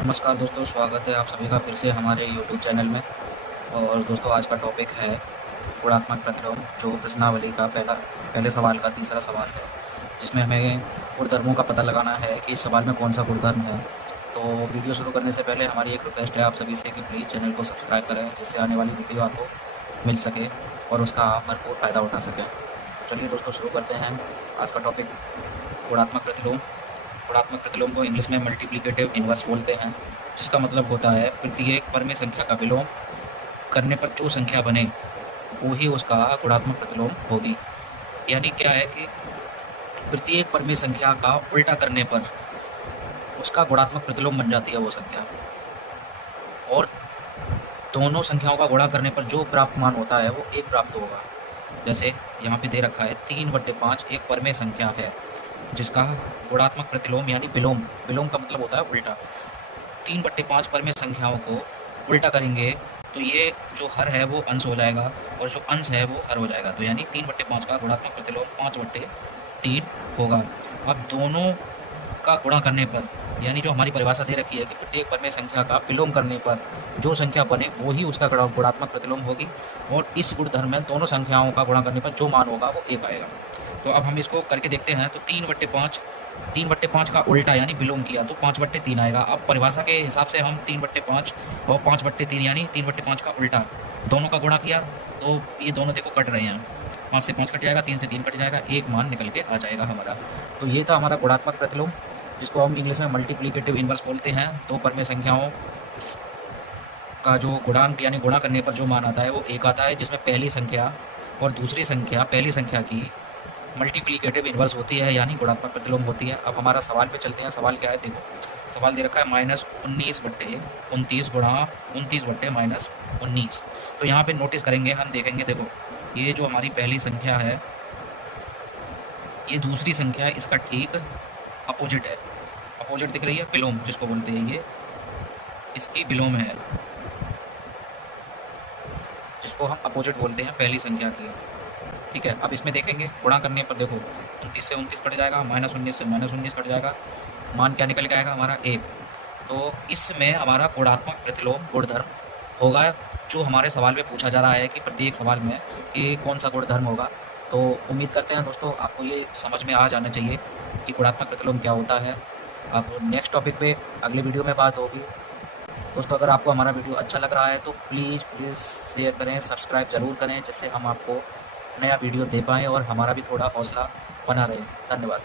नमस्कार दोस्तों, स्वागत है आप सभी का फिर से हमारे यूट्यूब चैनल में। और दोस्तों, आज का टॉपिक है गुणात्मक प्रतिलोम, जो प्रश्नावली का पहले सवाल का तीसरा सवाल है, जिसमें हमें गुणधर्मों का पता लगाना है कि इस सवाल में कौन सा गुणधर्म है। तो वीडियो शुरू करने से पहले हमारी एक रिक्वेस्ट है आप सभी से कि प्लीज़ चैनल को सब्सक्राइब करें, जिससे आने वाली वीडियो आपको मिल सके और उसका आप भरपूर फ़ायदा उठा सकें। चलिए दोस्तों, शुरू करते हैं आज का टॉपिक, गुणात्मक प्रतिलोम। गुणात्मक प्रतिलोम को इंग्लिश में मल्टीप्लिकेटिव इन्वर्स बोलते हैं, जिसका मतलब होता है प्रत्येक परमेय संख्या का विलोम करने पर जो संख्या बने वो ही उसका गुणात्मक प्रतिलोम होगी। यानी क्या है कि प्रत्येक परमेय संख्या का उल्टा करने पर उसका गुणात्मक प्रतिलोम बन जाती है वो संख्या, और दोनों संख्याओं का गुणा करने पर जो प्राप्त मान होता है वो एक प्राप्त होगा। जैसे यहाँ पे दे रखा है 3/5 एक परमेय संख्या है, जिसका गुणात्मक प्रतिलोम यानी विलोम, विलोम का मतलब होता है उल्टा। 3/5 परमेय संख्याओं को उल्टा करेंगे तो ये जो हर है वो अंश हो जाएगा और जो अंश है वो हर हो जाएगा। तो यानी 3/5 का गुणात्मक प्रतिलोम 5/3 होगा। अब दोनों का गुणा करने पर, यानी जो हमारी परिभाषा दे रखी है कि प्रत्येक परमेय संख्या का विलोम करने पर जो संख्या बने वो ही उसका गुणात्मक प्रतिलोम होगी, और इस गुणधर्म में दोनों संख्याओं का गुणा करने पर जो मान होगा वो एक आएगा। तो अब हम इसको करके देखते हैं। तो 3/5 का उल्टा यानी विलोम किया तो 5/3 आएगा। अब परिभाषा के हिसाब से हम 3/5 और 5/3 यानी 3/5 का उल्टा दोनों का गुणा किया तो ये दोनों देखो कट रहे हैं। 5 से 5 कट जाएगा, 3 से 3 कट जाएगा, एक मान निकल के आ जाएगा हमारा। तो ये था हमारा गुणात्मक प्रतिलोम, जिसको हम इंग्लिश में मल्टीप्लिकेटिव इन्वर्स बोलते हैं। दो परमेय संख्याओं का जो गुणांक यानी गुणा करने पर जो मान आता है वो एक आता है, जिसमें पहली संख्या और दूसरी संख्या पहली संख्या की मल्टीप्लिकेटिव इन्वर्स होती है, यानी गुणात्मक प्रतिलोम होती है। अब हमारा सवाल पे चलते हैं। सवाल क्या है, देखो सवाल दे रखा है -19/29 गुणा 29/-19। तो यहाँ पे नोटिस करेंगे, हम देखेंगे, देखो ये जो हमारी पहली संख्या है, ये दूसरी संख्या है, इसका ठीक अपोजिट है। अपोजिट दिख रही है, विलोम जिसको बोलते हैं, ये इसकी विलोम है, जिसको हम अपोजिट बोलते हैं पहली संख्या की। ठीक है, अब इसमें देखेंगे गुणा करने पर, देखो 29 से 29 कट जाएगा, -19 से -19 कट जाएगा, मान क्या निकल के आएगा हमारा 1। तो इसमें हमारा गुणात्मक प्रतिलोम गुणधर्म होगा, जो हमारे सवाल में पूछा जा रहा है कि प्रत्येक सवाल में कि कौन सा गुणधर्म होगा। तो उम्मीद करते हैं दोस्तों आपको ये समझ में आ जाना चाहिए कि गुणात्मक प्रतिलोम क्या होता है। अब नेक्स्ट टॉपिक पे अगले वीडियो में बात होगी। दोस्तों, अगर आपको हमारा वीडियो अच्छा लग रहा है तो प्लीज़ शेयर करें, सब्सक्राइब ज़रूर करें, जिससे हम आपको नया वीडियो दे पाएँ और हमारा भी थोड़ा हौसला बना रहे। धन्यवाद।